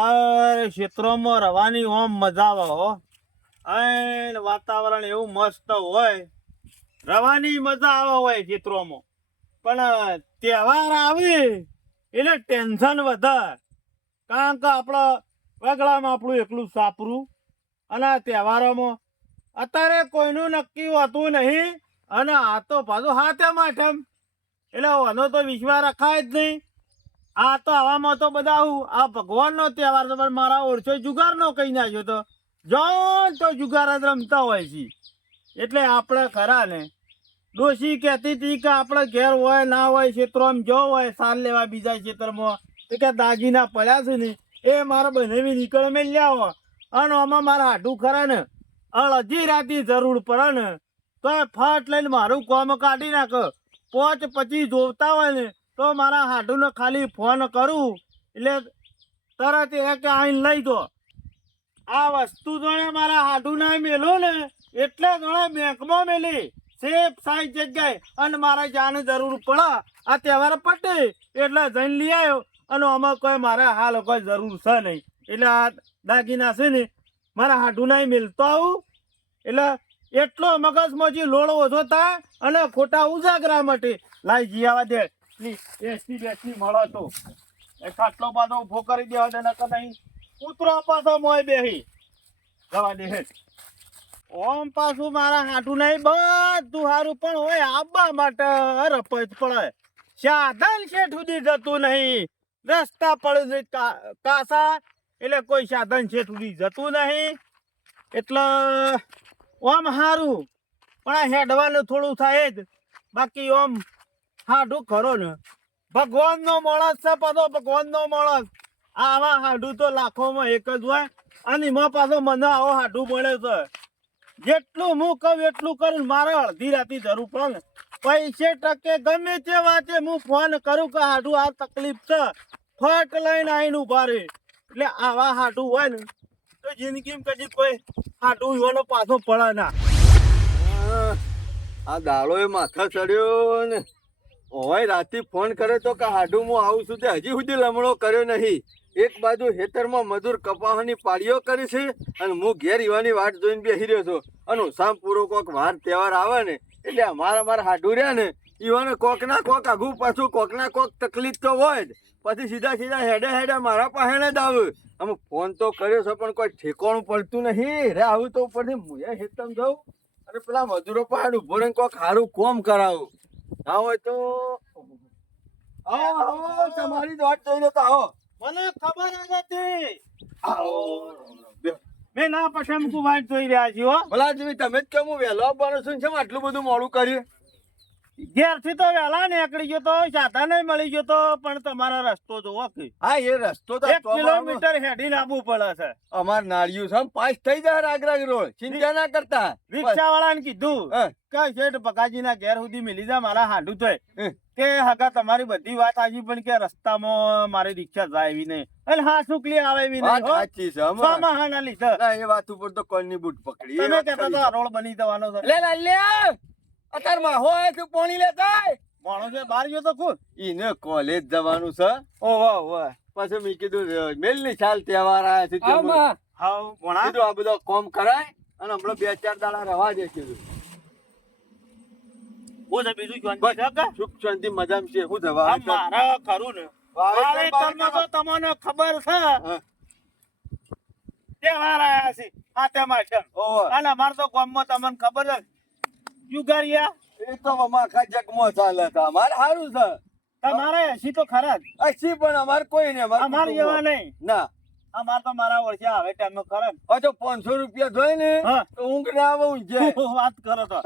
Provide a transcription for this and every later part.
આ ક્ષેત્રોમાં રવાની ઓમ મજા આવે હો. અને વાતાવરણ એવું મસ્ત હોય, રવાની મજા આવે હોય ક્ષેત્રોમાં. પણ તહેવાર આવે એટલે ટેન્શન વધે, કારણ કે આપણા વગડામાં આપણું એકલું સાપરું. અને આ તહેવારોમાં અત્યારે કોઈનું નક્કી હોતું નહીં. અને આ તો પાછું હાથે માઠમ એટલે આનો તો વિશ્વાસ રખાય જ નહીં. આ તો આવામાં તો બધા આ ભગવાનનો તહેવાર તો પણ મારા ઓળખો જુગારનો કહી નાખ્યો તો જોન તો જુગાર જ રમતા હોય છે. એટલે આપણે ખરા ને ડોશી કહેતી હતી કે આપણે ઘેર હોય ના હોય ક્ષેત્રમાં જો હોય સાર લેવા બીજા ક્ષેત્રમાં તો કે દાગીના પડ્યા છે ને એ મારા બનેવી નીકળે મેં લ્યાવો. અને આમાં મારા હાડું ખરા ને અડધી રાતી જરૂર પડે ને તો એ ફટ લઈને મારું કોમ કાઢી નાખે. 5-25 જોવતા હોય ને તો મારા હાડુને ખાલી ફોન કરું એટલે તરત એ કે આઈને લઈ દો. આ વસ્તુ જોડે મારા હાડુના મેલો ને એટલે જોડે બેંકમાં મેલી સેફ સાઈઝ જગ્યાએ. અને મારા જાને જરૂર પડે આ તહેવાર પટે એટલે જઈને લઈ આવ્યો. અને આમાં કોઈ મારે હાલ કોઈ જરૂર છે નહીં એટલે આ દાગીના છે ને મારા હાડુના મેલતો આવું. એટલે એટલો મગજમાં જે લોડ ઓછો થાય અને ખોટા ઉજાગરા માટે લાઈ જીવા દે એસી બેસી મળે તો એ ખાટલો પાછો ઉભો કરી દેવા દે નકર નહીં ઉતરો પાછો મોય બેહી જવા દે. ઓમ પાછું મારા હાટું નહીં બધું સારું પણ હોય આવવા માટે રપત પડે. સાધન શેઠ સુધી જતું નહીં, રસ્તા પડે કાસા એટલે કોઈ સાધન શેઠ સુધી જતું નહીં. એટલે ઓમ સારું પણ આ હેડવાનું થોડું થાય જ. બાકી ઓમ હાડું ખરો ને ભગવાનનો માણસ છે, પાછો ભગવાનનો માણસ. આવા હાડું તો લાખોમાં એક જ હોય. અને એમાં પાછો મને આવો હાડું મળે છે. જેટલું હું કહું એટલું કરું. મારે અડધી રાતી જરૂર પડે ને પૈસે ટકે ગમે તે વાતે હું ફોન કરું કે હાડું આ તકલીફ છે ફટ લઈને આવીને ઉભા રહે. એટલે આવા હાડું હોય ને તો જિંદગીમાં કદી કોઈ હાડું એવાનો પાછો પડે ના. આ દાડો એ માથા ચડ્યો ને હોય રાતે ફોન કરે તો કે હાડું હું આવું છું તે હજી સુધી લમણો કર્યો નહીં. એક બાજુ હેતરમાં મજૂર કપાસની પાળીઓ કરી છે અને હું ઘેર ઈવાની વાટ જોઈને બેસી રહ્યો છું. અને સામ પૂરો કોક વાર તહેવાર આવે ને એટલે મારા હાડું રહ્યા ને ઈવાને કોક ના કોક આઘું પાછું કોક ના કોક તકલીફ તો હોય જ. પછી સીધા હેડે મારા પાસે જ આવે. અમે ફોન તો કર્યો છે પણ કોઈ ઠેકાણું પડતું નહીં રે. આવું તો ઉપરથી હું હેતમ જાઉં અને પેલા મજૂરો પાસે ઉભો રહીને કોક સારું કોમ કરાવું. ના હોય તો આવો તમારી જ વાટ જોઈને તો આવો. મને ખબર નથી મેં ના પસંદ વાટ જોઈ રહ્યા છીએ. ભલા તમે જ કેમ હું વહેલો આવવાનો છું કેમ આટલું બધું મોડું કર્યું? ઘેરથી તો વહેલા નીકળી ગયો તો સાધન મળી ગયો તો પણ તમારો રસ્તો જોવો કે હા એ રસ્તો તો 1 કિલોમીટર હેડીને આવવું પડે છે. અમાર નાળિયું છે પાસ થઈ જાય રાગરાગ રોડ. ચિંતા ના કરતા. રિક્ષા વાળાને કીધું કે શેઠ બકાજીના ઘેર સુધી મિલી જા મારા હાંડું થાય કે હગા તમારી બધી વાત સાચી પણ કે રસ્તામાં મારી રિક્ષા જાય એવી નહીં અને હા શુકલી આવે એવી નહીં. સાચી છે ના લીધે એ વાત ઉપર તો કોઈની બૂટ પકડી. તમે કહેતા હતા રોડ બની જવાનો છે. લે અત્યારમાં હોય તું પાણી લેતા માણસો બહાર ગયો તો ખુદ ઈને કોલેજ જવાનું છે. ઓહો પછી મેં કીધું મેલ ની ચાલ તહેવાર આવ્યા છે કીધું આ બધો કોમ કરાય અને હમણાં 2-4 દાડા રવા દે કીધું. સુખ શાંતિ મજામાં છે. હું દવા મારા ખરું ને તમને ખબર છે તહેવાર આવ્યા છે હાથે માટે અને અમારે તો ગામમાં તમને ખબર છે જુગારિયા એ તો આખા જગમાં ચાલે છે. અમારે સારું છે. તમારે 80 તો ખરા જ. 80 પણ અમારે કોઈ નહીં. અમારે જેવા નહીં ના અમારે તો મારા વર્ષે આવે ટાઈમ ખરા તો 500 રૂપિયા જોઈ ને તો ઊંઘ ના આવે ઊંઘે. વાત કરો તો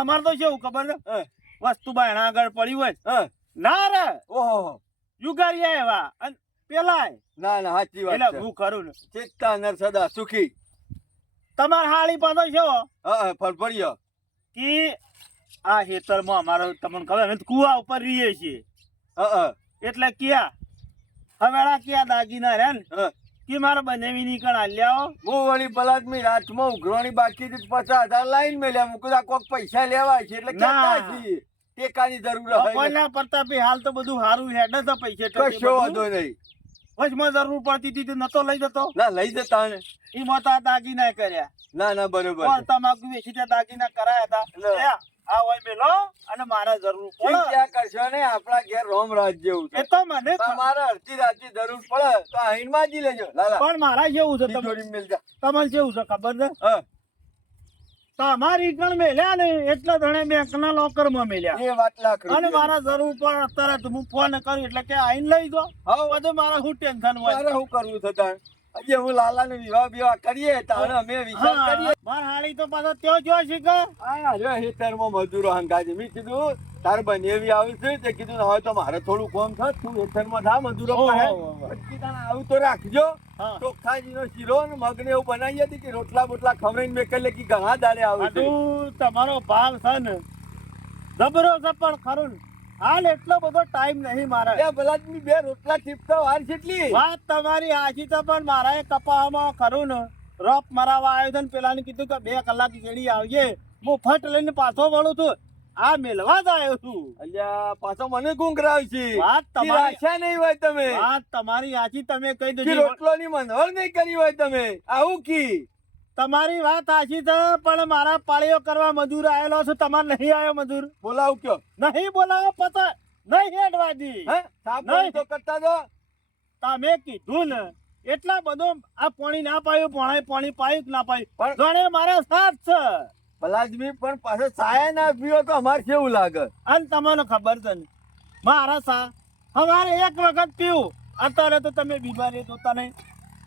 અમારે તો કેવું ખબર છે વસ્તુ બાયણા આગળ પડી હોય ના રે ઓહો જુગારિયા એવા અને પેલા ના સાચી વાત એટલે હું ખરું ને ચિત્તા નર સદા સુખી. તમાર હાળી પાછો છો ફરફરિયો કે આ ખેતરમાં અમારો તમને ખબર અમે કુવા ઉપર રહીએ છીએ એટલે ક્યાં હવેળા ક્યાં દાગીના રે ને કે મારે બનેવી નીકળ આલ્યાઓ. હું વળી બલાદ ની રાતમાં ઉઘરાણી બાકી 50,000 લાઈન મેલ્યા મૂકું કોક પૈસા લેવા છે એટલે કહેતા છીએ ટેકાની જરૂર હોય. કોઈના પ્રતાપે હાલ તો બધું સારું હેડે તો પૈસે કશો વાંધો નહીં. વચમાં જરૂર પડતી હતી તો નતો લઈ જતો. ના લઈ જતા ને. એમાં તો આ દાગીના કર્યા. ના બરોબર પણ તમાકુ વેચી ત્યાં દાગીના કરાયા હતા. લે. એ આ હોય મેલો અને મારે જરૂર પડે ચિંતા કરશો ને, આપણા ઘેર રોમ રાજ જેવું છે. એ તો મને તમારે અડધી રાતની જરૂર પડે તો આઈન માંજી લેજો. લાલા પણ મારા જેવું છે તિજોરી મિલ જા. તમને કેવું છે ખબર છે? હા તમારી કણ મેલ્યા ને એટલે ધણે બેંકના લોકરમાં મેલ્યા એ વાત લાખ અને રૂપિયા. મારા જરૂર પર તરત હું ફોન કર્યો એટલે કે આઈને લઈ દો. હા બધું મારા શું ટેન્શન હોય? મારે શું કરવું છે તાણ? હજી હું લાલાને વિવાહ બીવાહ કરીએ તાણે અમે વિચાર કરીએ. માર હાળી તો પાછો ત્યો જો શીખે. આ જો હેતરમાં મજૂરો હંગાજી. મેં કીધું તાર બનેવી આવી છે તે કીધું હવે તો મારે થોડું કામ છે, તું હેતરમાં થા મજૂરો પાસે. પછી તાણે આવું તો રાખજો. હા. ચોખ્ખાજીનો શીરો ને મગને એવું બનાવી હતી કે રોટલા બોટલા ખવડાવીને મેં કહે કે ઘણા દાડે આવે છે. આટલું તમારો ભાવ છે ને જબરો છે પણ ખરું ને. હાલ એટલો બધો ટાઈમ નહીં મારે. એ ભલાદમી બે રોટલા ટીપતા વાર કેટલી? વાત તમારી આજી તો પણ મારા એ કપામાં ખરું ને રોપ મરાવા આવ્યો છે ને પેલાને કીધું કે 2 કલાક જેડી આવજે. હું ફટ લઈને પાછો વળું છું. આ મેલવા જ આવ્યો છું. અલ્યા પાછો મને ગુંગરાવ છે. વાત કે તમારી આશા નહીં હોય તમે. વાત તમારી આજી તમે કહી કે દેજો. રોટલોની મંધવળ નહીં કરી હોય તમે. આવું કી તમારી વાત આજી છે પણ મારા પાળીઓ કરવા મજૂર આવેલો છે. તમારે નહીં આવ્યો મજૂર? બોલાવ કયો? નહીં બોલાવો પતા નહીં હેડવા દી. હે સાફ પાણી તો કરતા દો. તમે કીધું ને એટલા બધો આ પાણી ના પાયું પાણી પાયું કે ના પાયું પણ- ગણે મારા સાથ છે. ભલાદમી પણ પાછો સાયા ના પીવો તો અમારે કેવું લાગે? અને તમને ખબર છે ને મારા સા અમારે એક વખત પીવું અત્યારે તો તમે બીમારી જોતા નહીં.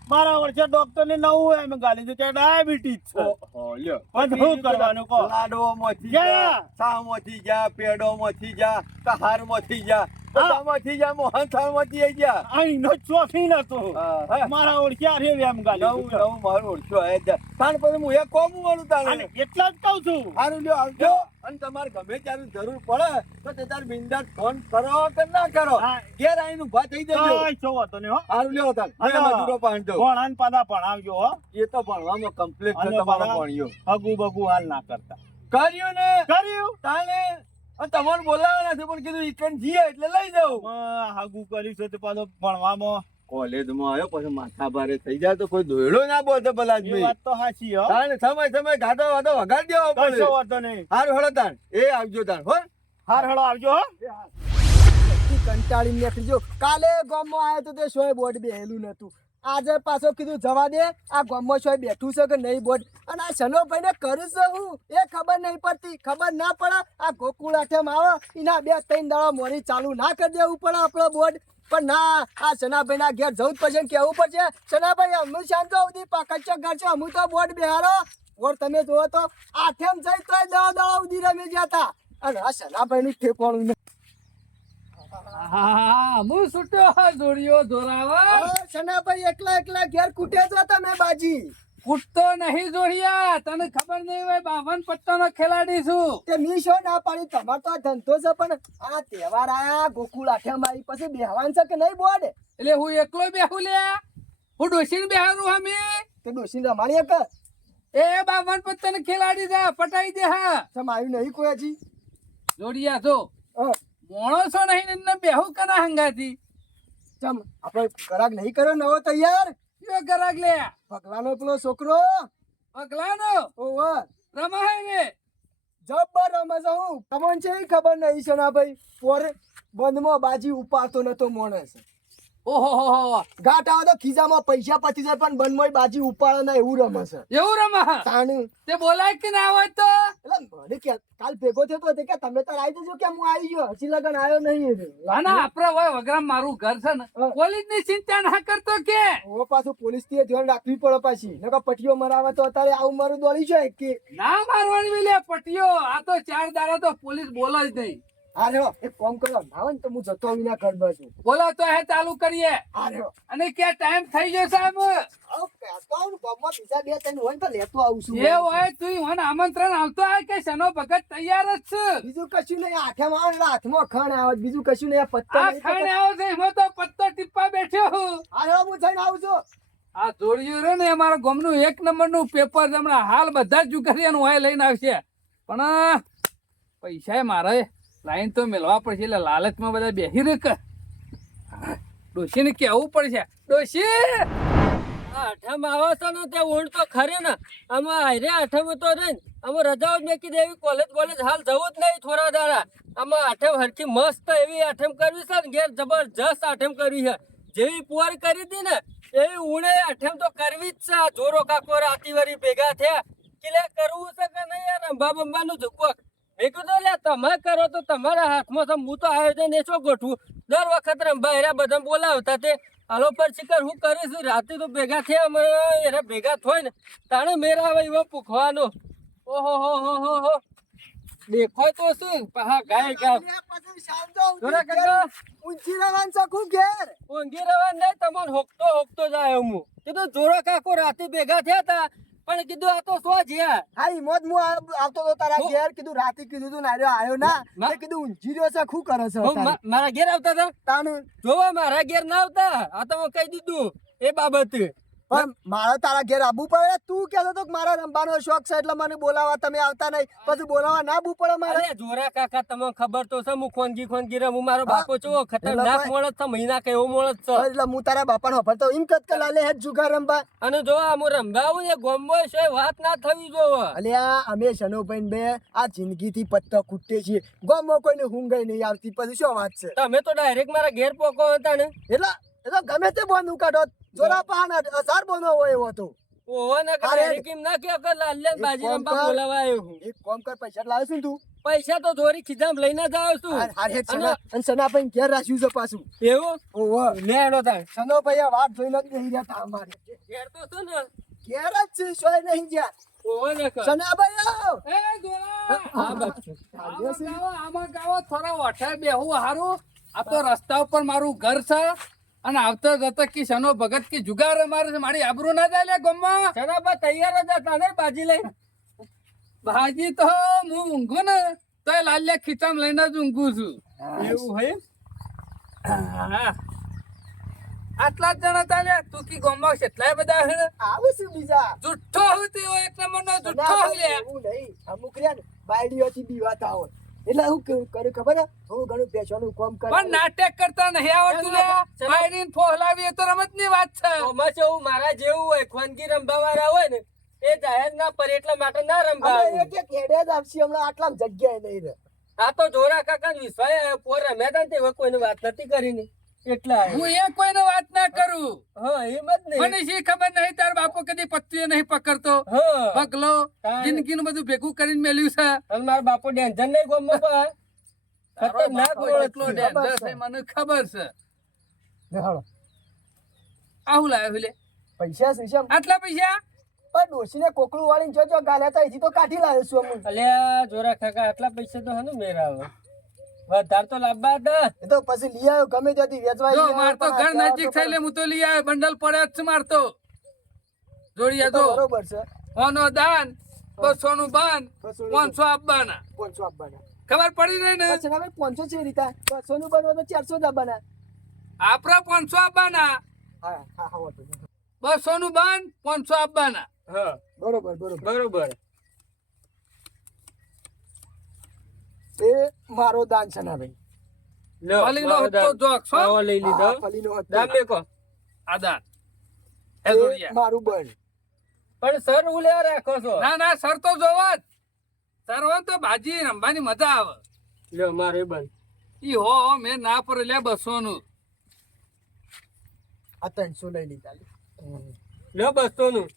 મારા વર્ષે ડોક્ટર ને નવું હોય એમ ગાલી દે કે ડાયાબિટીસ છે. ઓહો, લ્યો. પણ શું કરવાનું કહો? લાડવામાંથી જા. જા, શામાંથી જા, પેડોમાંથી જા, કહારમાંથી જા, બધામાંથી જા, મોહનથાળમાંથી આઈ જા. અહીંનો ચોથી નતો હા. મારા ઓળખ્યા રે એમ ગાલી નવું દે. નવું મારું ઓળખ્યો આયા જા. તાણ પછી હું એક કોમ વાળું તાણે. અને એટલા જ કહું છું. હારું લ્યો આવજો. અને તમારે ગમે ત્યારે જરૂર પડે તો તે તાર બિંદાસ ફોન કરો કે ના કરો, હા. ઘેર આવીને ઊભા થઈ જજો. કઈ છો વાતો નહીં હો. હારું લ્યો તાર. હા. મેં મજૂરો પાંચ દઉં. ભણાને પાછા ભણાવજો હો. એ તો ભણવામાં કમ્પ્લીટ છે અને તમારો બરાબર. ભણ્યો. હગુ બગુ હાલ ના કરતા. કર્યું ને કર્યું તાણે. અને તમારે બોલાવ્યા નથી પણ કીધું ઈકન જીએ એટલે લઈ જાઉં. હગુ કર્યું છે તે પાછો ભણવામાં કોલેજમાં આવ્યો પછી માથા ભારે થઈ જાય તો કોઈ દોયડો ના બોલતો એ ભલાદમી. વાત તો સાચી હો. તાણે સમય ઘાટો વાટો વગાડી દેવો કશો પડે. વાંધો નહીં. હારું હળો તાણ. એ આવજો તાણ હો. હાર હેળો આવજો હો. કંટાળી નીકળજો. કાલે ગામમાં આવ્યો તો તે શોય બોર્ડ બેહેલું નતું. આજે પાછો કીધું જવા દે, આ ગામમાં શોય બેઠું છે કે નહીં બોર્ડ. અને આ શનોભાઈ ને કરું છે હું એ ખબર નહીં પડતી. ખબર ના પડે આ ગોકુળ આઠમ આવે એના 2-3 દાડા મોરી ચાલુ ના કરી દેવું પડે આપણો બોર્ડ. પણ ના, આ સનાભાઈ ના ઘેર જવું જ પડશે ને કેવું પડશે. સનાભાઈ અમુ શાંતો સુધી પાકચ્ચો ઘર છે, અમુ તો બોર્ડ બેહારો. બોર્ડ તમે જોવો તો આઠમ જઈ તો 10 દાડા સુધી રમી ગયા હતા. અને આ સનાભાઈ નું ઠેકોણું હું છૂટ્યો જોડિયો જોરાવા સનાભાઈ એકલા ઘેર કૂટે છો તમે બાજી. ઉઠતો નહીં જોડિયા, તને ખબર નહીં હોય 52 પત્તાનો ખેલાડી છું. તે મી શો ના પાડી, તમાર તો આ ધંધો છે પણ આ તહેવાર આયા ગોકુળ આઠમ આવી પછી બેહવાન છે કે નહીં બોર્ડ? એટલે હું એકલો બેહું લ્યા, હું ડોસીને બેહારું હમી. તે ડોસી રમાણી કે એ 52 પત્તાનો ખેલાડી છે, પટાઈ દે. હા તમે આવ્યું નહીં કોઈ હજી? જોડિયા જો હા, મોણસો નહીં એમને બેહું કના હંગાથી. ચમ આપણે ગરાક નહીં કર્યો નવો તૈયાર? કયો ગરાગ લે? પગલાનો પેલો છોકરો પગલાનો ઓહો રમાય રે. જબ્બર રમે છે. હું તમને છે ઈ ખબર નહીં છે ના ભાઈ, પોરે બંધમાં બાજી ઉપાડતો નતો માણસ. ઓહો ઘાટ આવે તો ખિસ્સામાં પૈસા પતી જાય પણ બંધમાં બાજી ઉપાડે ના એવું રમે છે. એવું રમા તાણ તે બોલાય કે ના હોય તો એટલે મને કે કાલ ભેગો થયો તો કે તમે તાર આવી જજો કે હું આવી ગયો, હજી લગન આવ્યો નહીં. ના આપડે હોય વગરામ મારું ઘર છે ને, હા. પોલીસ ની ચિંતા ના કરતો કે હવે પાછું પોલીસ થી ધ્યાન રાખવી પડે પાછી. નકર પટીઓ મરાવે તો અત્યારે આવું મારું દોડી જાય કે ના મારવાની વેલે પટીયો. આ તો 4 દાડા તો પોલીસ બોલે જ નહીં. હા રે એક કામ કરો ના હોય ને તો હું જતો વિના ઘર બાજુ. બોલો તો હે ચાલુ કરીએ. હા રે અને ક્યાં ટાઈમ થઈ ગયો સાહેબ? બીજા 2-3 હોય ને તો લેતો આવું છું. એ હોય તું મને આમંત્રણ આવતો હોય કે શનો ભગત તૈયાર જ છે. બીજું કશું નહીં, હાથમાં આવે એટલે હાથમાં ખણ આવે, બીજું કશું નહીં. આ પત્તા આ નહીં ખાણે તો- આવો છે એમાં તો પત્તો ટીપ્પા બેઠ્યો હું. હા રે હું થઈને આવું છું. આ જોડિયું રે ને અમારા ગામનું 1 નંબરનું પેપર છે. હમણાં હાલ બધા જ જુગારીયાનું હોય લઈને આવશે. પણ પૈસા મારે લાઈન તો મેળવા પડશે એટલે લાલચમાં બધા બેસી રે કે ડોશીને કહેવું પડશે ડોશી આઠમ આવે છે ને તે ઊંઘ તો ખરી ને આમાં હારે આઠમ તો રે ને આમાં રજાઓ જ મેં કીધી એવી કોલેજ હાલ જવું જ નહીં થોડા દાડા આમાં આઠમ હરખી મસ્ત એવી આઠમ કરવી છે ને ઘેર જબરજસ્ત આઠમ કરવી છે જેવી પોર કરી હતી ને એવી ઊણે આઠમ તો કરવી જ છે આ જોરો કાકો રાતીવારી ભેગા થયા કે લે કરવું છે કે નહીં યાર અંબા બંબાનું ઝુકવક મેં કીધું લે તમે કરો તો તમારા હાથમાં છે હું તો આયોજન એ શું ગોઠવું દર વખત રંભા એરા બધા બોલાવતા તે હાલો પર શિકર હું કરીશું રાતે તો ભેગા થયા અમે એરા ભેગા થોય ને તાણે મેરા આવે એવો પૂખવાનો ઓહો હો દેખાય તો શું પહા ગાય ગા જોરા કાકા ઊંચી રવાન શકું ઘેર ઊંઘી રવા નહીં તમને હોકતો જાય હું કીધું જોરા કાકો રાતે ભેગા થયા તા પણ કીધું આ તો શું જ્યાં હા ઈમોદ હું આવતો તો તારા ઘેર કીધું રાતે કીધું તું નાર્યો આયો ના તે કીધું ઊંચી રહ્યો છે શું કરે છે અત્યારે? મારા ઘેર આવતા હતા તાનું જોવા મારા ઘેર ના આવતા આ તો મેં કહી દીધું એ બાબત પણ મારે તારા ઘેર આવવું પડે તું કહેતો તો કે મારા રમવાનો શોખ છે એટલે મને બોલાવા તમે આવતા નહીં પછી બોલાવા ના આવવું પડે મારે અરે જોરા કાકા તમને ખબર તો છે હું ખોનગી રમું મારો બાપો છો ખતરનાક મોળસ છે મહિના કે એવો મોળસ છે એટલે હું તારા બાપાનો હફરતો એમ કદ કે લાલે હેડ જુગાર રમવા અને જો આ હું રમવા આવું ને ગોમો છે વાત ના થવી જોવે અલ્યા અમે શનોભાઈ બે આ જિંદગીથી પત્તા કૂટે છીએ ગામમાં કોઈને ઊંઘ નહીં આવતી પછી શું વાત છે તમે તો ડાયરેક્ટ મારા ઘેર પોકો હતા ને એટલે એ તો ગમે તે બોનું કાઢો જોરા પાના 1000 બોનો હોય એવો તો ઓહો ને ડાયરેક્ટ એમ ના કે લાલ્યા બાજી રમવા બોલાવા આવ્યો હું એક કામ કર પૈસા લાવ્યો છું તું પૈસા તો જોરી ખીજામ લઈને જ આવ્યો છું હાર હેડ સના અને સનાભાઈ ઘેર રાખ્યું છે પાછું એવું ઓહો લેડો તાર સનોભાઈ આ વાત જોઈને જ નહીં રહેતા અમારે ઘેર તો છે ને ઘેર જ છે સોય નહીં જ્યાં ઓહો ને સનાભાઈ આવ એ જોરા હા બસ આમાં ગાવો થોડા વઠે બેહું હારું આ તો રસ્તા ઉપર મારું ઘર છે અને આવતા જતા કે શનો ભગત કે જુગાર મારે છે મારી આબરૂ ના જાય લે ગમમાં ચનાબા તૈયાર જ હતા ને બાજી લઈ ભાજી તો હું ઊંઘું ને તો એ લાલ્યા ખીચામ લઈને જ ઊંઘું છું એવું હોય હા. આટલા જ જણા ચાલ્યા તું કી ગમમાં કેટલાય બધા હે આવું છું બીજા જુઠ્ઠો હું તે એક નંબરનો જુઠ્ઠો લે એવું નહીં અમુક રહ્યા ને બાયડીઓથી બીવાતા હોય એટલે હું કર્યું ખબર હે થોડું ઘણું પેશવાનું કામ કરે પણ નાટક કરતા નહીં આવડતું લે બાયડીને ફોહલાવી એ તો રમતની વાત છે આમાં કેવું મારા જેવું હોય ખોનગી રમવા વાળા હોય ને એ જાહેર ના પર એટલા માટે ના રમવા અમે આવ્યું. એક હેડે જ આવશે હમણાં આટલામાં જગ્યાએ નહીં રહે આ તો જોરા કાકા વિશ્વાસ પોર રમ્યા હતા ને તે કોઈને વાત નથી કરીને એટલા આવ્યા. હું એ કોઈને વાત ના કરું હા એમ જ નહીં મને શી ખબર નહીં તાર બાપો કદી પત્તીઓ નહીં પકડતો હા પગલો જિંદગીનું બધું ભેગું કરીને મેલ્યું છે અને મારા બાપો ડેન્જર નહીં ગોમમાં પણ ખતરનાક બાપો ઓળખ એટલો છે. ડેન્જર છે મને ખબર છે હાલો આવું લાવ્યો લે પૈસા શીશમ આટલા પૈસા પણ ડોશીને કોકડું વાળીને જો ગાલ્યા હતા એથી તો કાઢી લાવ્યો છું હું અલ્યા જોરા કાકા આટલા પૈસા તો હને મેરા આવે વધારે તો લાવવા હતા એ તો પછી લઈ આવ્યો ગમે ત્યાંથી વેચવા જો લઈ આવ્યો, માર તો પણ ઘર આ નજીક થઈ લે હું તો લઈ આવ્યો બંડલ પડે જ છે માર તો જોડિયા તો જો બરોબર છે ઓનો દાન 200 નું બાન 500 આપવાના 500 આપવાના ખબર પડી રહી ને પછી હવે 500 છે રીતા 200 નું બનવા તો 400 જ આપવાના આપડે 500 આપવાના હા હા હા વાંધો નહીં. 200 નું બાન 500 આપવાના હા બરોબર બરોબર બરોબર એ મારો દાન છે ના ભાઈ લ્યો, ફલીનો મારો હપ્તો દાન. જોક છો આવો લઈ લીધો આ ફલીનો હતો. દામ મેકો આ દાન એ એ જોડિયા મારું બન પણ સર હું લેવા રાખો છો ના ના સર તો જોવા જ સર હોય ને તો ભાજી રમવાની મજા આવે લ્યો મારે બંધ ઈ હો મેં ના પર લે 200 નું આ 300 લઈ લીધા લ્યો 200 નું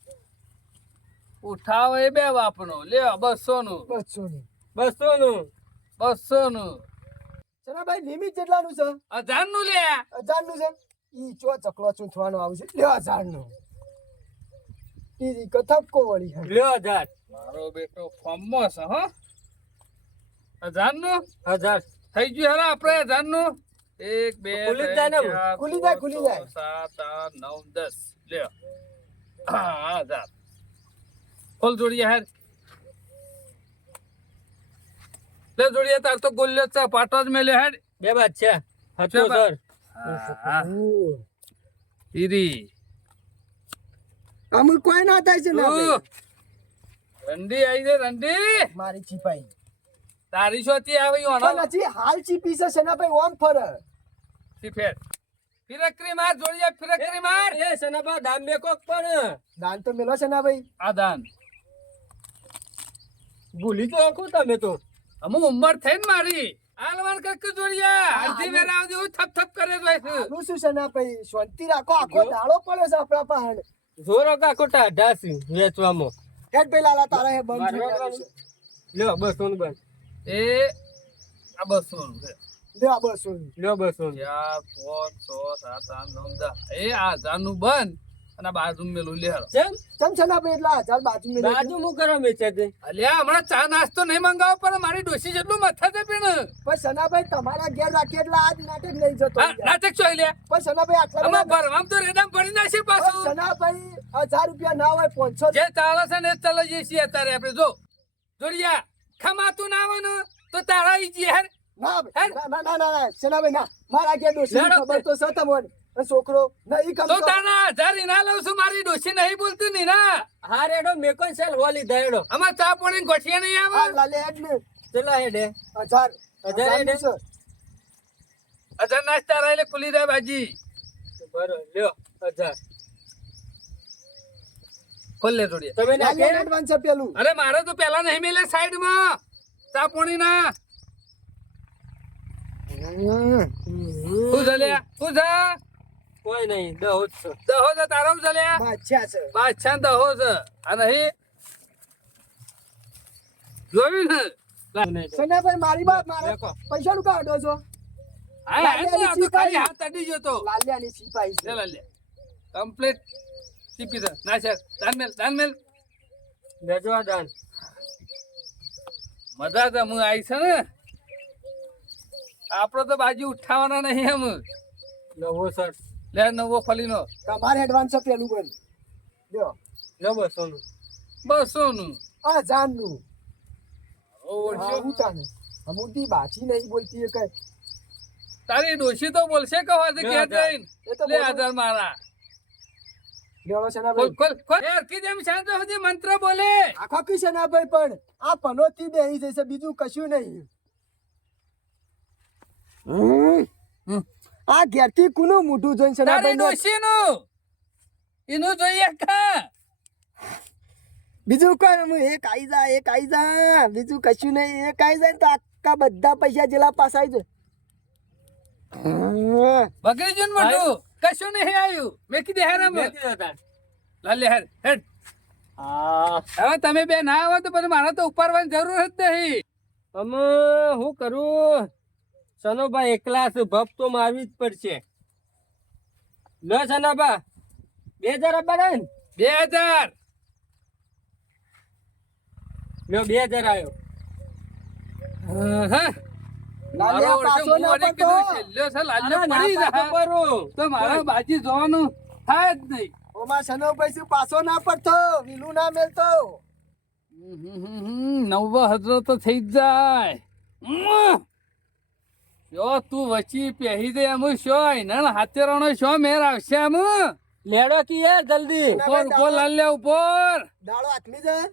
ઉઠાવો એ બે બાપનો લે 200 નું 200 ની 200 નું 200 નું ચલા ભાઈ લિમિટ કેટલાનું છે 1000 નું લે 1000 નું છે ઈ ચો ચકલો ચૂંથવાનો આવશે લે 1000 નું ઈ કથપકો વળી હે. લ્યો 1000 મારો બેટો ફોર્મમાં છે હો 1000 નું 1000 થઈ ગયું હેરા આપણે 1000 નું 1 2 ખુલી જાય ને? ખુલી જાય, ખુલી જાય. 7 8 9 10 લે હા 1000 ખોલ જોડિયા હેર લે જોડિયા તાર તો ગોલ્યો છે પાટો જ મેલ્યો હેડ બે બાદ છે હતો છે બા- સર ઓહ. ઈરી આમ કોઈ ના થાય છે ના ભાઈ. રંડી આવી છે રંડી મારી ચીપાઈ તારી શોથી આવી પણ હજી હાલ ચીપી છે સેના ભાઈ ઓમ ફરે ફેર ફિરકરી માર જોડિયા ફિરકરી માર એ સનાબા દામ મેકો પણ દાન તો મેલો છે ને ભાઈ. આ દાન ભૂલી તો આખું તમે તો અમુક ઉંમર થઈ ને મારી આલવાન કરક જોડિયા અડધી વેરા આવતી હું થપ થપ કરે જોઈશ આનું શું છે ને ભાઈ? શાંતિ રાખો, આખો દાડો પડ્યો છે આપણા પાસે. જોરો કાકો ટાઢા છે વેચવામાં હેડ ભાઈ લાલા તારા હે બંધ થઈ મારવા ગયું છે. લ્યો 200 નું બંધ એ આ 200 છે લે આ 200 લ્યો 200 નું. 4 5 6 7 8 9 10 એ આ જાનું બંધ અને બાજુ મેલું લે હાલો. ચમ ચમ છે ને ભાઈ એટલા 1000 બાજુ મેલે બાજુ હું કરવા મેચે તે અલ્યા હમણાં ચા નાસ્તો નહીં મંગાવો પણ મારી ડોશી જેટલું મથા છે પીણ પણ સનાભાઈ તમારા ઘેર રાખી એટલે આજ નાટક લઈ જતો હા, નાટક છો લે પણ સનાભાઈ આટલા આમાં બધા ભરવામ તો રેડામ પડી નાખી પણ પાછું સનાભાઈ 1000 રૂપિયા ના હોય 500 જે ચાલે છે ને એ ચાલે જઈએ છીએ અત્યારે આપણે જો જોડિયા ખમાતું ના આવે ને તો તારા ઈ જે હેર ના હે? ના ના ના ના સનાભાઈ ના મારા ઘેર ડોશી લેડો ખબર તો છે તમને. અને છોકરો નહીં તો કમતો તારા 1000 ના લઉં છું મારી ડોશી નહીં બોલતી ની ના હા રેડો મેકો સેલ હોલી દાયડો આમાં ચા પાણી ગોઠિયા નહીં આ આવે લાલે હેડ ને ચલા હેડે 1000 હજાર હેડે? છે. અચ્છા નાસ્તા રાયલે ખુલી જાય બાજી બરો લ્યો 1000 ખોલ લે જોડિયા તમે લાલે નાખે એડવાન્સ છે પેલું. અરે મારે તો પેલા નહીં મેલે સાઈડ માં ચા પાણી ના શું ચાલ્યા શું છે કોઈ નહીં 10 જ છે દહો છે તારો ચાલ્યા બાદશાહ છે. બાદશાહ ને દહો છે આ નહીં જોયું ને સનાભાઈ મારી વાત મારા દેખો. પૈસા નું કાઢો છો હા લાલ્યાની આ તો ચીપ ખાલી આવી. હાથ અડી ગયો તો લાલિયાની સિપાઈ છે. ચાલ લે કમ્પ્લીટ ટીપી દે ના સર દાન મેલ લેજો આ દાન મજા તો હું આવી છે ને આપડે તો બાજુ ઉઠાવવાના નહીં એમ નવો સર લે નવો ફલીનો તમારે એડવાન્સ છે પેલું બંધ લ્યો લ્યો 200 નું 200 નું આ જાન નું ઓળખ્યો. હું તાને અમુતી બાચી નહીં બોલતી એ કઈ તારી ડોશી તો બોલશે કહો છે લે કે હજાર. જઈને એ તો લે બોલો. 1000 મારા લેવો છે ને ખોલ ભાઈ ખોલ ખોલ યાર કી જેમ શાંત સુધી મંત્ર બોલે આખો કી છે ને ભાઈ પણ આ પનોતી બેહી જશે બીજું કશું નહીં હમ. આ ઘેરથી કુનું મોઢું જોઈને છે ને તારી ભાઈ ને ડોશી નું એનું જોઈએ કા બીજું કઈ હું એક આઈ જા બીજું કશું નહીં એક આઈ જાય ને તો આખા બધા પૈસા જેલા પાસ આવી જાય બગડી જન મોટું કશું નહીં આવ્યું મેં કીધે હેરામ મેકી દો તાન લાલે હેડ હેડ હા હવે તમે બે ના આવો તો પછી મારે તો ઉપાડવાની જરૂર જ નહીં અમે હું કરું સનોબા એકલા છે ભપ તો મારવી જ પડશે લો સનોબા 2000 આપવાના ને 2000 લ્યો 2000 આવ્યો હા લાલિયા મારો પાછો વર્ષે ના હું વળી પડતો. કીધું છેલ્લો છે લાલ્યો અરે ના પડી પાછો જા પરું. તો મારા બાજી જોવાનું થાય જ નહીં ઓમાં સનો પૈસા પાછો ના પડતો વિલું ના મેલતો 90,000 તો થઈ જ જાય શો તું વચ્ચી પહેરી દે એમ શો એના હાથેરાનો શો મેર આવશે એમ લેડો કી યાર જલ્દી ઉપર ઉપર લાલ્યા ઉપર દાડો હાથમી જાય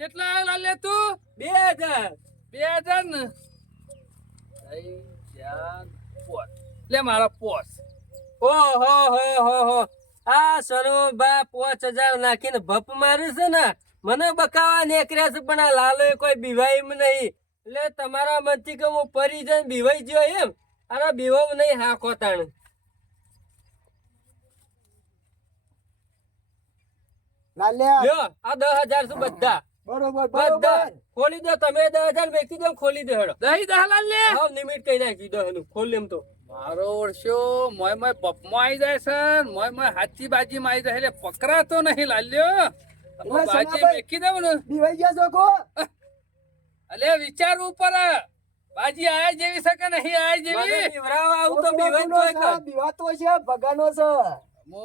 કેટલા આવ્યો લાલ્યા તું 2000 2000 ને ત્રણ, ચાર, પાંચ. લે મારા પોસ ઓ હો આ સનોબા 5000 નાખીને ભપ મારે છે ને મને બકાવા નીકળ્યા છે પણ આ લાલો કોઈ બીવાય નહીં એટલે તમારા મનથી કે હું પરી જઈને બીવાઈ ગયો એમ અરે બીવાવ નહીં હા કોતાણ લાલ્યા લ્યો આ 10000 છે બધા બરોબર બધા બરોબર ખોલી દો તમે 10000 મેકી દો ખોલી દો હેડો દહી દહ લાલ્યા હાવ નિમિટ કઈ નાખી દો એનું ખોલ એમ તો મારો ઓળશો મોય મોય પપમાં આવી જાય છે મોય મોય હાચી બાજી માં આવી જાય એટલે પકડાતો નહીં લાલ્યો એમાં બાજી સનાભાઈ- મેકી દઉં ને બીવાઈ ગયા છો કો અલે વિચારવું પડે બાજી આયા જેવી છે કે નહીં આયા મને જેવી બીવરાવા આવું તો બીવાય જ જોય કર. બીવાતો છે ભગાનો છે મો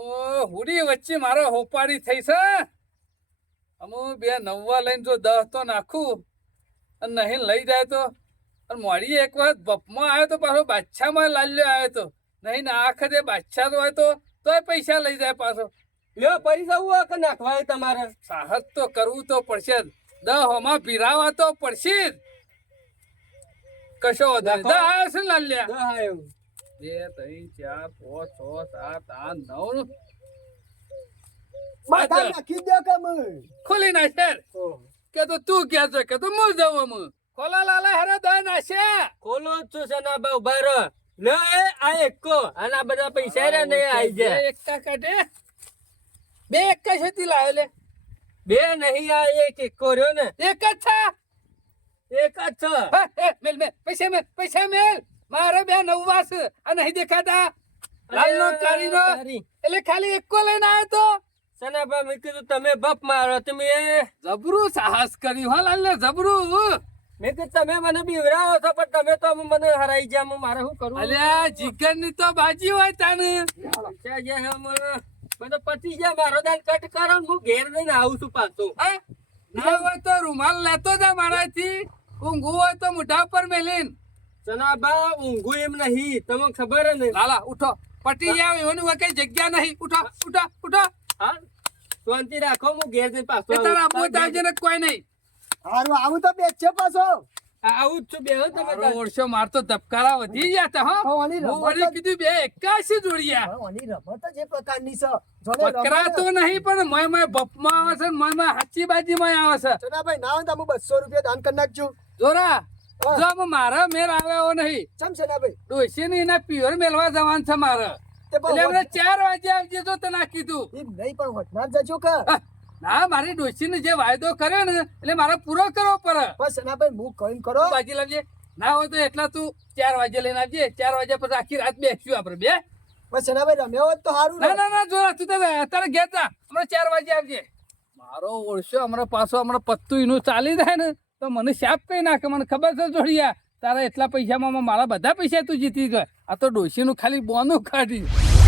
હુડી વચ્ચે મારો હોપાડી થઈ છે અમુ બે નવવા લઈને જો 10 તો નાખું અને નહીં લઈ જાય તો અને મોડી એક વાર બપમાં આવ્યો તો પાછો બાદશાહમાં લાલ્યો આવ્યો તો નહીં ને આ વખતે બાદશાહ તો હોય તો તોય પૈસા લઈ જાય પાછો લ્યો પરી જવું હોય કે નાખવાય તમારે સાહસ તો કરવું તો પડશે જ 10 હોમાં ભીરાવા તો પડશે જ કશો વધારે નાખો. 10 આવ્યો છે ને લાલ્યા 10 આવ્યું 3 4 5 6 7 8 9 બધા નાખી દો કે મને ખોલી નાખે કે તો તું કે છે કે તો હું જાઉં અમે ખોલા લાલા હેરે દઈ નાખે ખોલો જ છું સનાબા ઉભા રહો લે આ એકો અને આ બધા પૈસા રે ને આઈ જાય એકા કાઢે બે એકા છેતી લાવે લે બે નહીં આ એક એકો રહ્યો ને એક જ છે એક જ છે હા, મેલ પૈસા મેલ મારે બે નવવા છે આ નહીં દેખાતા લાલનો કાળીનો તારી. એટલે ખાલી એકો લઈને આવ્યો તો સનાબા મેં કીધું તમે બપ મારો તમે જબરું સાહસ કર્યું હા લાલ જબરું મેં કીધું તમે મને બીવરાવો છો પણ તમે તો મને હરાઈ ગયા હું મારે શું કરું અલ્યા જીગર ની તો બાજી હોય તાને પૈસા જે હે મને બધો પતી ગયા મારો દાન કટ કરો ને હું ઘેર લઈને આવું છું પાછો હા? ના હોય તો રૂમાલ લેતો જા મારાથી ઊંઘવું હોય તો મોઢા ઉપર મેલીન સનાબા ઊંઘું એમ નહીં તમને ખબર હે ને લાલા ઉઠો પટી જાવ એની હોય કઈ જગ્યા નહીં ઉઠો હા શાંતિ રાખો હું ઘેર જઈને પાછો એ તારા આબુ આવજે ને કોઈ નહીં હારું આવું તો બેચે પાછો આવું જ છું બે હો તમે મારો ઓળશો માર તો ધબકારા વધી ગયા તા હો ઓની હું વળી કીધું બે એકાશી જોડિયા ઓની રમત જ એ પ્રકારની છે જોડે પકરા તો નહીં પણ મોય બપમાં આવે છે મોય હાચી બાજીમાં આવે છે જનાભાઈ ના હોય તો હું 200 રૂપિયા દાન કરી નાખજો જોરા જો આમાં મારા મેર આવે એવો નહીં ચમ જનાભાઈ ડોશી ને એના પ્યોર મેલવા જવાનું છે મારે તે એટલે પણ એમને 4 વાગે આવજે તો તને કીધું એમ નહીં પણ વટનાર જજો કે હા, ના મારી ડોશી ને જે વાયદો કર્યો ને એટલે મારે પૂરો કરવો પડે બસ જનાભાઈ હું કહીને કરો બાજી લાવજે ના હોય તો એટલા તું 4 વાગે લઈને આવજે 4 વાગ્યા પછી આખી રાત બેસ્યું આપણે બે બસ જનાભાઈ રમ્યો હોત તો સારું ના ને ના ના જોરા તું તો અત્યારે ઘેર જા હમણાં 4 વાગે આવજે મારો ઓળશો હમણાં પાછો હમણાં પત્તું એનું ચાલી જાય ને તો મને શાપ કઈ નાખે મને ખબર છે જોડિયા તારા એટલા પૈસામાં મારા બધા પૈસા તું જીતી ગયો આ તો ડોશીનું ખાલી બોનું કાઢી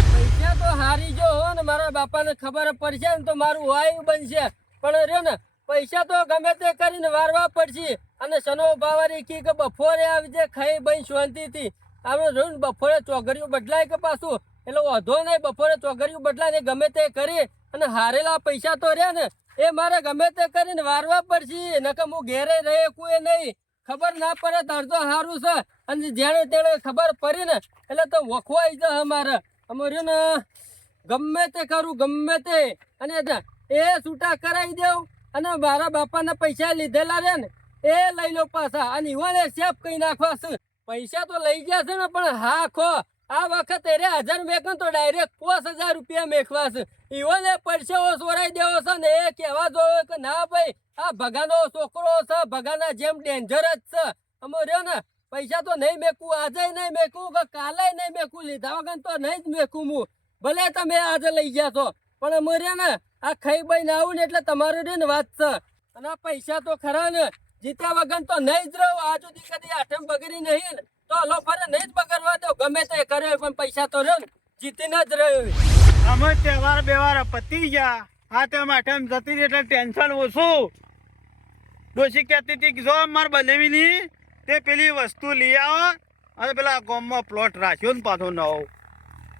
પૈસા તો હારી જો હો ને મારા બાપાને ખબર પડશે ને તો મારું વાયુ બનશે પણ રહ્યો ને પૈસા તો ગમે તે કરીને વારવા પડશે અને સનો બાવારી કી કે બફોરે આવજે ખાઈ બઈ શાંતિથી આપણે જોયું ને બફોરે ચોગરિયું બદલાય કે પાછું એટલે વધો નહીં બફોરે ચોગરિયું બદલાય ને ગમે તે કરી અને હારેલા પૈસા તો રહ્યા ને એ મારે ગમે તે કરીને વારવા પડશે નકર હું ઘેરે રહે કોઈ નહીં ખબર ના પડે તાર તો સારું છે અને જેણે તેણે ખબર પડી ને એટલે તો વખવાઈ જાય અમારે અમારે ને ગમે તે કરું ગમે તે અને એ છૂટા કરાવી દેવ અને મારા બાપાના પૈસા લીધેલા રે ને એ લઈ લો પાછા અને ઈવોને સેફ કઈ નાખવા છે પૈસા તો લઈ ગયા છે ને પણ હા ખો આ વખતે રે 1000 મેકન તો ડાયરેક્ટ 5000 રૂપિયા મેકવા છે ઈવોને પરસેવો સોરાઈ દેવો છે ને એ કહેવા જોયો કે ના ભાઈ આ ભગાનો છોકરો છે ભગાના જેમ ડેન્જર જ છે અમે રહ્યો ને પૈસા તો નહીં મેકું આજે નહીં મેકું કે કાલે નહીં મેકું લીધા વગર તો નહીં જ મેકું હું ભલે તમે આજે લઈ ગયા છો પણ અમે રહ્યો ને આ ખાઈ બાઈ ને આવું ને એટલે તમારું રે ને વાત છે અને આ પૈસા તો ખરા ને જીત્યા વગર તો નહીં જ રહું આ સુધી કદી આઠમ બગડી નહીં ને તો હલો ફરે નહીં જ બગડવા દો ગમે તે કર્યો પણ પૈસા તો રહ્યો ને જીતીને જ રહ્યો અમે તહેવાર બેવાર પતી ગયા હાથમ આઠમ જતી રહી એટલે ટેન્શન ઓછું ડોશી કહેતી હતી કે જો મારે બનાવેલી તે પેલી વસ્તુ લઈ આવો અને પેલા ગામમાં પ્લોટ રાખ્યો ને પાછો નવો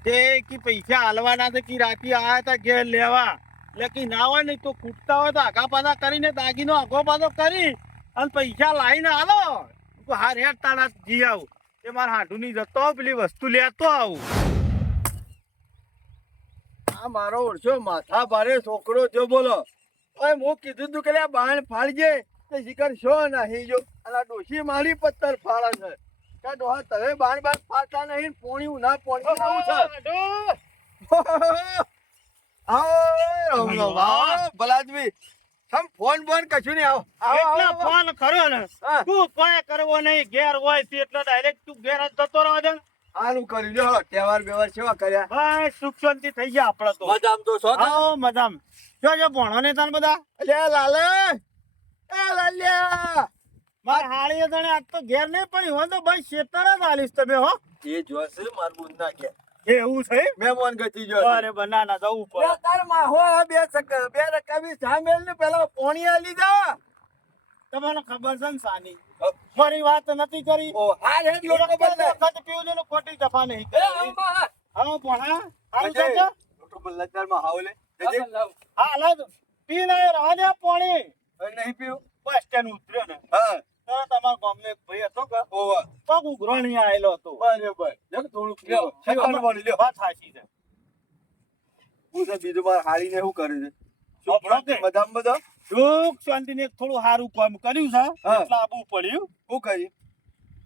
તે કી પૈસા હાલવાના છે કે રાતે આવ્યા હતા ઘેર લેવા એટલે કે ના હોય ને તો ખૂટતા હોય તો આગા પાછા કરીને દાગીનો આગો પાછો કરી અને પૈસા લાવીને હાલો તો હાર હેઠ તારા જી આવું તે મારા હાંડું ની જતો આવું પેલી વસ્તુ લેતો આવું આ મારો ઓળશો માથા ભારે છોકરો જો બોલો ઓય હું કીધું તું કે લે બાણ ફાળજે તે શિકાર શો નહીં જો અને આ ડોશી મારી પત્તર ફાળે છે કે ડોહા તમે બાણ ફાળતા નહીં પોણી ઉના પોણી આવું છે આવો ભલાદમી તમ ફોન કશું નહીં આવો એટલા ફોન કર્યો ને હા. તું કોઈ કરવો નહીં ઘેર હોય છે એટલે ડાયરેક્ટ તું ઘેર જ જતો રહો છે સારું કર્યું જો તહેવાર બેવાર સેવા કર્યા ભાઈ સુખ શાંતિ થઈ ગયા આપડે તો મજામ તો છો આવો મજામ જો ભણો ને તાન બધા અલ્યા લાલે એ લાલ્યા મારે હાળી જણે આજ તો ઘેર નહીં પડી હોય તો ભાઈ શેતર જ આલીશ તમે હો એ જોશે માર બુન ના કે એવું છે મહેમાન ગતિ જો અરે બનાના જવું પડે તાર માં હો બે રકાબી સામેલ ને પેલા પોણી આલી જા તમને ખબર છે ને સાની મારી વાત નથી કરી ઓ હાર હેડ લોકો બદલે વખત પીવું છે ને ખોટી દફા નહીં એ કરી અંબા હા ભણા હારું છે કે? લોકો બદલાચાર માં હાવલે દેજે હા હાલ પીને રહેવા દે પાણી નહીં પીવું બસ સ્ટેન્ડ ઉતર્યો ને હા તમારા ગામનો એક ભાઈ હતો કે ઓવા પગ ઉઘરાણી આયેલો હતો. બરાબર જગ થોડું લ્યો, શેકાનું બોલી લ્યો વાત સાચી છે. હું છે બીજું માર હારીને શું કરે છે આપણો કે બધામ બધા સુખ શાંતિને એક થોડું સારું કામ કર્યું છે. હા. એટલે આબુ પડ્યું. શું કરી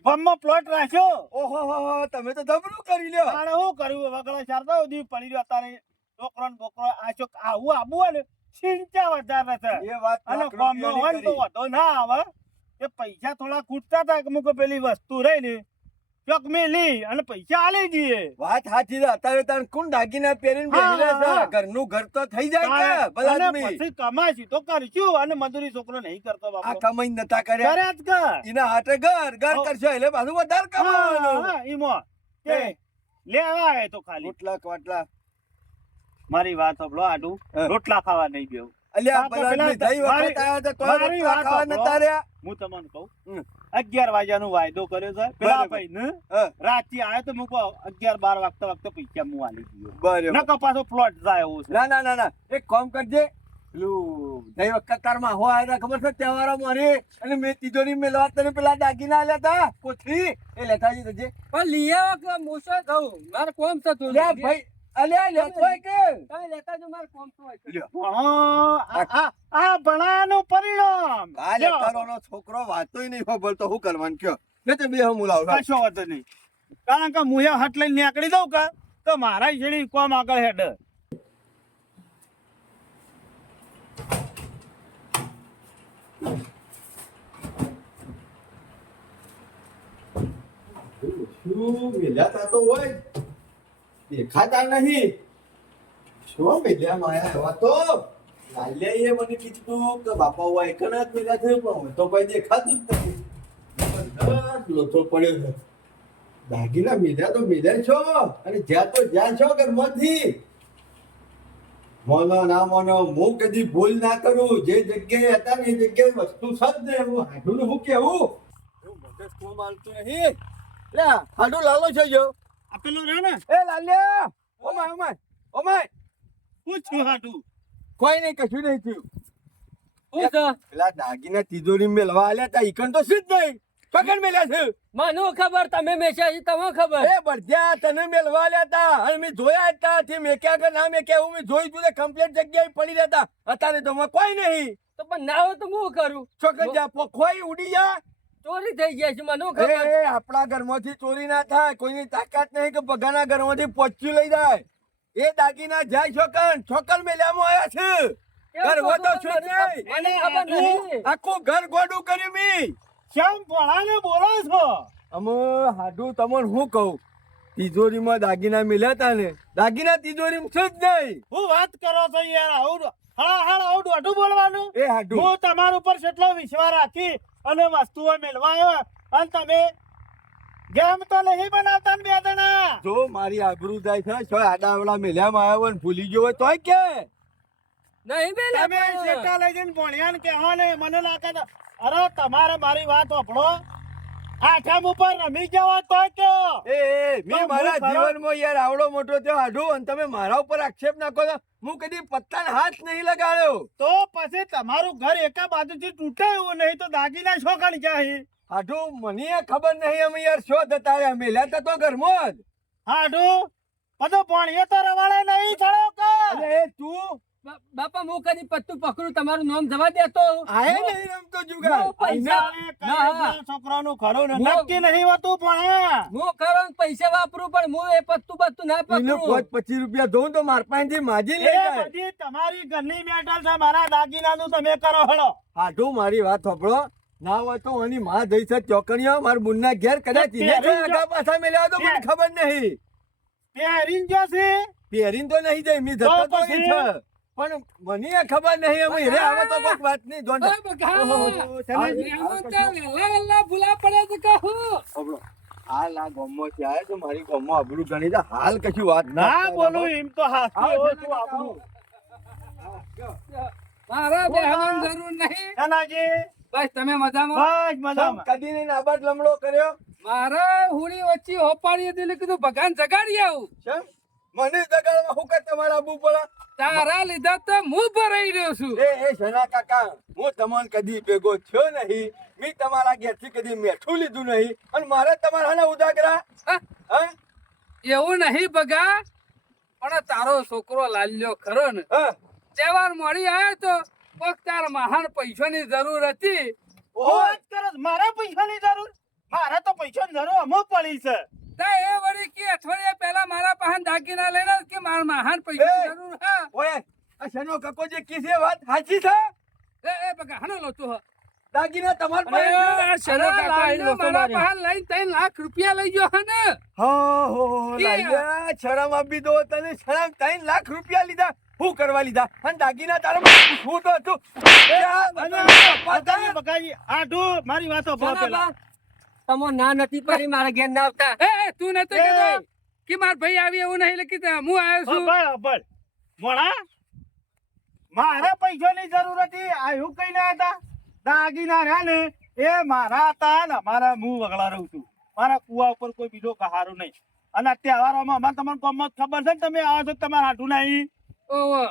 ગામમાં પ્લોટ રાખ્યો. ઓહો હો હો તમે તો ધબરું કરી લ્યો તાણે શું કર્યું? વગડા ચારતા સુધી પડી રહ્યો. અત્યારે છોકરો ને બોકરો આ ચોક આવું આબુ હોય ને ચિંતા વધારે છે. એ વાત અને લાખ ગામમાં હોય ને તો રૂપિયાની વાંધો ના આવે. એ પૈસા થોડા ખૂટતા હતા કે અમુક પેલી વસ્તુ રહી ને ચોક મેલી અને પૈસા આલી દઈએ. વાત સાચી છે અત્યારે તાર કોણ દાગીના પહેરીને હા, બેહી રહે હા. છે ઘરનું ઘર તો થઈ જાય કે અને ભલા આદમી પછી કમાશું તો કરશું અને મજૂરી છોકરો નહીં કરતો આ બાપો. કમાઈ નતા કર્યા કરે જ કર. એના હાથે ઘર ઘર હા. કરશો એટલે પાછું વધારે કમાવાનું હા, ઈમો. તે લેવા આવે તો ખાલી રોટલા કવાટલા મારી વાત સાંભળો આડું. હા. રોટલા ખાવા નહીં બેવું. અલ્યા આ તો ભલા આદમી પેલા ગઈ વખત મારી- આયા તો તોય મારી રોટલા વાત ખાવા સાંભળો. નતા રહ્યા હું તમને કહું હમ. 11 વાગ્યાનો વાયદો કર્યો છે પેલા બરાબર. ભાઈ ને હા. રાતે આવ્યો તો મૂકો 11-12 વાગતા પૈસા હું આલી દીધો. બરાબર નકર પાછો પ્લોટ જાય એવું છે. ના ના ના ના એક કામ કરજે પેલું ગઈ વખત તારમાં હો આવ્યા ખબર છે તહેવારો મારી અને મેં તિજોરી મેલવા તને પેલા દાગીના આલ્યા હતા કોથળી એ લેતા જજે પણ લઈ આવો કે મૂસો કહું મારે કોમ છે તું લે ભાઈ અલ્યા લેતો હોય કે તમે લેતા જો મારે કોમ તો હોય લ્યો. આ ભણાનું પરિણામ આ લેતારોનો છોકરો વાતોય નહીં ખબર તો શું કરવાનું કયો ને તે બે હું લાવ કશો વાંધો નહીં. કારણ કે મુયા હટ લઈને નીકળી દઉં કે તો મારા જેડી કોમ આગળ હેડ. શું મેલ્યા તો હોય દેખાતા નહીં શું મેલ્યા માયા એવા તો લાલ્યા એ મને કીધું કે બાપા હોય એક જ મેલ્યા છે પણ હવે તો કોઈ દેખાતું જ નથી બધા લોચો પડ્યો છે દાગીના મેલ્યા તો મેલ્યા છો અને જ્યાં તો જ્યાં છો ઘરમાંથી મોનો ના મોનો હું કદી ભૂલ ના કરું જે જગ્યાએ હતા ને એ જગ્યાએ વસ્તુ સદ ને હું હાડું હું કેવું હું મગજ કોમ હાલતું નહીં લે હાડું લાલો છે જો આ પેલું રહ્યો ને એ લાલ્યા ઓમાય ઓમાય ઓમાય પૂછ્યું હાટું. કોઈ નહીં કશું નહીં થયું હું છે પેલા દાગીના તિજોરી મેલવા આલ્યા તા ઈકણ તો સીધ નહીં પકડ મેલ્યા છે મને ખબર તમે મેચ્યા છે તમને ખબર એ બળદ્યા તને મેલવા આલ્યા તા અને મેં જોયા હતા તે મેક્યા કે ના મેક્યા હું મેં જોઈ તું કમ્પ્લીટ જગ્યાએ પડી રહેતા અત્યારે તો કોઈ નહીં તો પણ ના હોય તો હું કરું છોકર જા પોખવાઈ ઉડી જા ચોરી થઈ ગયા છે મને ખબર એ આપણા ઘરમાંથી ચોરી ના થાય કોઈની તાકાત નહીં કે બગાના ઘરમાંથી પોચ્યું લઈ જાય એ દાગીના જાય છોકન છોકર મેલ્યામાં આયા છે ઘર હોતો છું જ નહીં મને ખબર નહીં આખું ઘર ગોડું કર્યું મી કેમ ભણાને બોલો છો? અમે હાડું તમને હું કહું તિજોરીમાં દાગીના મેલ્યા તા ને દાગીના તિજોરીમાં છે જ નહીં હું વાત કરો છો યાર? આવું દોઢું બોલવાનું? એ હાડું હું તમારા ઉપર કેટલો વિશ્વાસ રાખી અને વસ્તુઓ મેળવા આવ્યો અને તમે જેમ તો નહીં બનાવતા ને બે જણા. જો મારી આબરૂ જાય છે છો આડાવડા મેલ્યામાં આવ્યો ને ભૂલી ગયો હોય તોય કે નહીં બે તમે શેટા લઈ જઈને ભણ્યા ને કહેવા ને મને લાગે છે, અરે તમારે મારી વાત સાંભળો. આઠમ ઉપર રમી જવા તો કયો મેં મારા જીવનમાં યાર આવડો મોટો થયો હાડું અને તમે મારા ઉપર આક્ષેપ નાખો છો હું કદી પત્તાને હાથ નહીં લગાડ્યો તો પછી તમારું ઘર એકા બાજુથી તૂટે એવું નહીં તો દાગીના શો કાઢી જાય? હાડું મને ખબર નહીં અમે યાર શો થતા રહ્યા મેલ્યા તો ઘરમાં જ હાડું બધો ભણ્યો તો રવાડે નહીં ચડ્યો કે? અરે એ તું બાપા હું કદી પત્તું પકડું તમારું નામ જવા દેતો આયે નહીં રમતો જુગાર હું પૈસા ના, છોકરાનું ખરું ને હું- નક્કી નહીં હોતું પણ હું ખરો ને પૈસા વાપરું પણ હું એ પત્તું પત્તું ના એનો પકડું 25 રૂપિયા દઉં તો માર પાસેથી માજી લઈ એ જાય બધી તમારી ઘરની મેટલ છે. મારા દાગીનાનું તમે કરો હળો. હાડું મારી વાત સાંભળો ના હોય તો આની માં જઈ છે ચોકણીઓ મારા બુનના ઘેર કદાચ એને જો આગા પાછા મેલ્યા હોય તો મને ખબર નહીં પહેરીને જશે પહેરીને તો નહીં જાય મી જતો તો પછી? ઈ છે પણ મને ખબર નહીં અમે રે આવે તો કોઈ વાત નહીં જોન ઓય બકા. ઓહો, ભૂલા પડે છે કહું સાંભળો હાલ આ ગામમાં થી આયા તો મારી ગામમાં આબરૂ ગણી છે હાલ કશું વાત ના બોલું એમ તો હાથી આવો હોય છે તું આપણું. મારા બેહવાની જરૂર નહીં નાનાજી, બસ તમે મજામાં બસ મજામાં. કદી નહીં નાબાદ લમડો કર્યો મારા હુડી વચ્ચે હોપાડી હતી એટલે કીધું ભગવાન જગાડી આવું કેમ મને જગાડવા હું કઈ તમારા આબુ પડે? તારા લીધા તો હું ભરાઈ રહ્યો છું. એ શના કાકા, હું તમને કદી ભેગો થયો નહીં. મેં તમારા ઘેરથી કદી મેઠું લીધું નહીં અને મારે તમારા હાને ઉદાગરા. હા? હા? એવું નહીં બગા, પણ તારો છોકરો લાલ્યો ખરો ને, હા? તહેવાર મળી આવ્યો તો કોક તાર મહાન પૈસાની જરૂર હતી. ઓ વાત કરે છે, મારા પૈસાની જરૂર? મારા તો પૈસાની જરૂર અમુક પડી છે. તા એ વળી કે અઠવાડિયા પહેલા મારા પાસે દાગીના લઈને કે મારા મહાન પૈસાની એ! જરૂર હા. ઓય, આ શનો કાકો જે કીધી એ વાત સાચી છે? એ બગા હનો લોતો હ. દાગીના તમાર અરે, પાસે આ શરમ કાકા કાકા અહીં લોકો મારા માર્યા. પાસે લઈને 3 લાખ રૂપિયા લઈ ગયો હે ને. હો કે? લાલ્યા, શરમ આપી દો તને. શરમ 3 લાખ રૂપિયા લીધા. શું કરવા લીધા? અને દાગીના તારા હું તો હતું. એ આ અને બકાજી, બકાજી, આઢું મારી વાતો ભરો પેલા. તમો ના નથી પડી મારા ઘેર ના આવતા. એ તું નતો એ! કીધું કે માર ભાઈ આવી એવું નહીં લખી દે. હું આવ્યો છું. અભળ, અભળ. મોણા, મારે પૈસાની જરૂર હતી. આ એવું કઈ ના હતા. દાગીના રહ્યા ને એ મારા હતા ને મારા હું વગડા રહું છું. મારા કુવા ઉપર કોઈ બીજો કહારો નહીં. અને આ તહેવારોમાં અમારે તમને કોમત ખબર છે ને, તમે આવો છો તમારે હાટું નહીં. ઓહો.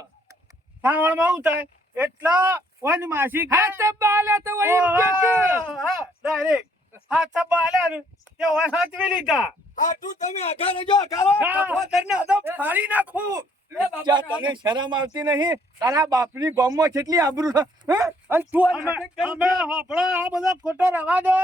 શ્રાવણમાં શું થાય? એટલા ઓની માસી કે- હા ટબ્બા આલ્યા તો વળી એમ કે કે. હા, direct. હા, છબ્બા આલ્યા ને તે ઓય સાચવી લીધા. આ તું તમે આગળ રહેજો, આગળ. હા. કપોતરને અદબ ફાડી નાખું. જા, તને શરમ આવતી નહીં? તારા બાપની ગામમાં કેટલી આબરૂ છે, હે? અને તું આ અમે નાટક કરી અમે હોભળો, આ બધો ખોટો રવા દો.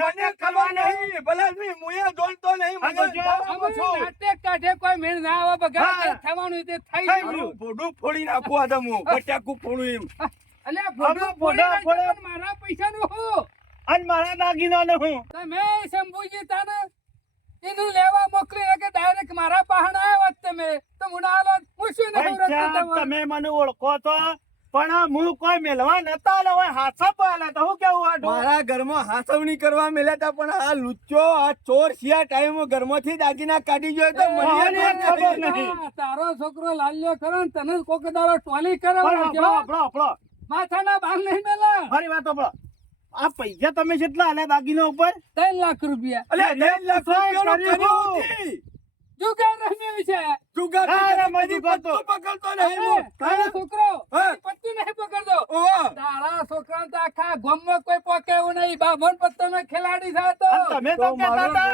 મને ખબર નહીં. ભલે નહીં, મુએ જોડતો નહીં. આ તો જો, મને આમાં નાટક કાઢે કોઈ મેળ ના આવે બગા. હા. જે થવાનું તે થઈ થઈ ગયું. ગયું. ભોડું ફોડી નાખું આ તો હું. બટાકું ફોડું એમ. અલ્યા અમે ભોડું ભોડા ફોડી નાખ્યો ફોડે. પણ મારા પૈસાનું હું? અને મારા દાગીનાને હું તમે શંભુજી તાને એનું લેવા મોકલી કે ડાયરેક્ટ મારા પાહણ આવ્યા તમે તો હું ના આલો હું શું નહીં પૈસા તમારે તમે મને ઓળખો તો, પણ હું કોઈ મેલવા નતા આલ્યા હોય. હાથા પાલ્યા તો હું કેવું આઢું? મારા ઘરમાં હાસવણી કરવા મેલ્યા હતા, પણ આ લુચ્ચો, આ ચોર સિયા ટાઈમ ઘરમાંથી દાગીના કાઢી ગયો તો મને મને ખબર ખબર નહીં. નહીં. હા, તારો છોકરો લાલ્યો ખરો ને તને કોક દાડો ટોલી કરે પણ હભળો, હભળો, હભળો. માથાના બાલ નહીં મેલા. મારી વાત હભળો. આ પૈસા તમે કેટલા આલ્યા દાગીના ઉપર? 3 લાખ રૂપિયા અલ્યા, 3 લાખ રૂપિયાનું કર્યું હતી. જુગાર રમ્યો છે. જુગાર તો હા, કદી મજૂર પત્તું કરતો. પકડતો નહીં અરે, હું. તારો છોકરો હા. પત્તું નહીં પકડતો. ઓહો. તારા છોકરા તો આખા ગામમાં કોઈ પોકે એવું નહીં. બાભણ પત્તોનો ખેલાડી છે આ તો. અને તમે તો કહેતા હતા.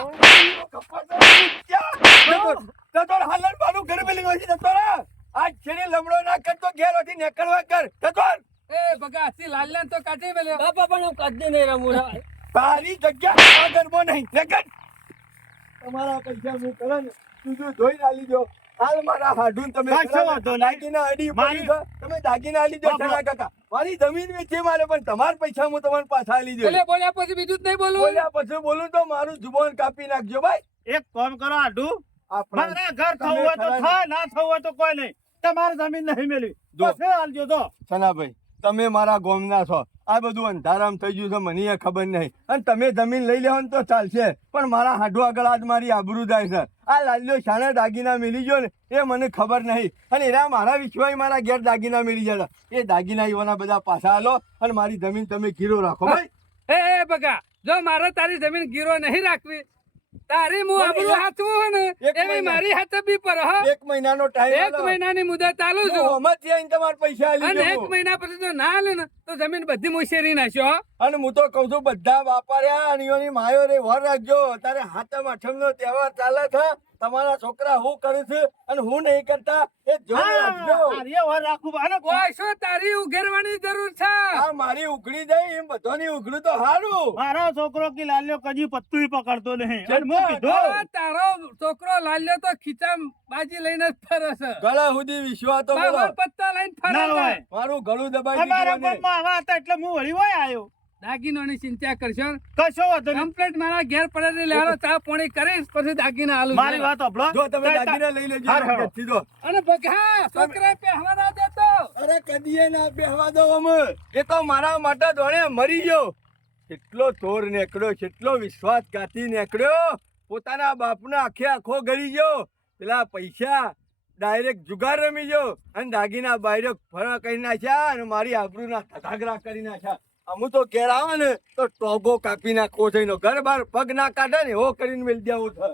હાલન બાનું ઘર મેલી ગયો છે, જતો રહે. આજ છેડે લમડો ના કરતો, ઘેર હોતી નીકળવા કર. જતો રહે. એ બગા આથી લાલ્યાને તો કાઢી મેલ્યો. બાપા પણ હું કદી નહીં રમું. તારી જગ્યા આ ઘરમાં નહીં. નીકળ. તમારા પૈસા હું કરે ને તું જો ધોઈ આલી દો. હાલ મારા હાડું તમે કશો કરાવો. વાંધો નહીં. દાગીના અડી પડી છે. તમે દાગીના આલી દો, બાપા. જરા કાકા. મારી જમીન વેચી મારે, પણ તમારા પૈસા હું તમને પાછા આલી દઉં. બોલે બોલ્યા પછી બીજું જ નહીં બોલું. બોલ્યા પછી બોલું તો મારું જુબાન કાપી નાખજો ભાઈ. એક કામ કરો આઢું. આપણા મારા ઘર થવું હોય તો થાય, ના થવું હોય તો કોઈ નહીં. તમારે જમીન નહીં મેળવી. જો. પછી આલજો તો. સનાભાઈ, તમે મારા ગોમના છો. આ બધું અંધારામ થઈ ગયું છે, મને એ ખબર નહીં. અને તમે જમીન લઈ લેવો ને તો ચાલશે, પણ મારા હાડું આગળ આજ મારી આબરૂ જાય છે. આ લાલ્યો શાણે દાગીના મેલી ગયો ને એ મને ખબર નહીં. અને એના મારા વિશ્વાસ મારા ઘેર દાગીના મેલી જતા. એ દાગીના એવાના બધા પાછા આલો અને મારી જમીન તમે ગીરો રાખો ભાઈ. એ બગા જો મારે તારી જમીન ગીરો નહીં રાખવી, તારી હું આબરૂ હાથવું હોય ને એક એવી મહિના. મારી હાથે બી પર હા. 1 મહિનાનો ટાઈમ 1 મહિનાની મુદત આલું હું છું. હમણાંથી આવીને તમારા પૈસા આલી અને દઉં. 1 મહિના પછી જો ના આલે ને તો જમીન બધી મુશેરી નાખ્યો હો. અને હું તો કઉ છું બધા વાપર્યા અને એની માયો રે વર રાખજો. તારે હાથમ આઠમનો તહેવાર ચાલે છે, તમારા છોકરા હું કરે છે અને હું નહીં કરતા એ જોઈ રાખજો. હા, આ વાર રાખું. અને કોઈ શું તારી ઉઘેરવાની જરૂર છે? આ મારી ઉઘડી જાય એમ બધાની ઉઘડું તો હારું. મારો છોકરો કે લાલ્યો કદી પત્તું પકડતો નહીં. અને મેં કીધું, આ તારો છોકરો લાલ્યો તો ખીચામ બાજી લઈને જ ફરે છે. ગળા સુધી વિશ્વાસ તો બોલો. બાબર પત્તા લઈને ફરે ના છે. હોય. મારું ગળું દબાઈ અમારા દીધું અને ગામમાં આવા હતા એટલે હું વળી હોય આવ્યો. દાગીનોની ચિંતા કરશો ને? કશો વાંધો નહીં. કમ્પ્લેટ મારા ઘેર પડેલી લેવાનો ચા પાણી કરીશ પછી દાગીના આલુ મારી વાત સાંભળો. જો તમે દાગીના લઈ લેજો હાર હારો. ઘરથી તો. અને બગા છોકરા પહેવા ના દેતો. અરે કદીએ ના બેહવા દો અમે. એ તો મારા માટે દોડે મરી ગયો. કેટલો ચોર નીકળ્યો, કેટલો વિશ્વાસઘાતી નીકળ્યો. પોતાના બાપના આખે આખો ગળી ગયો. પેલા પૈસા ડાયરેક્ટ જુગાર રમી ગયો અને દાગીના બાયરો ફરા કરી નાખ્યા અને મારી આબરૂના ધધાગરા કરી નાખ્યા. અમુ તો ઘેર આવે ને તો ટોગો કાપી નાખવો છે એનો. ઘર બાર પગ ના કાઢે ને એવો કરીને મેલ દેવું છે.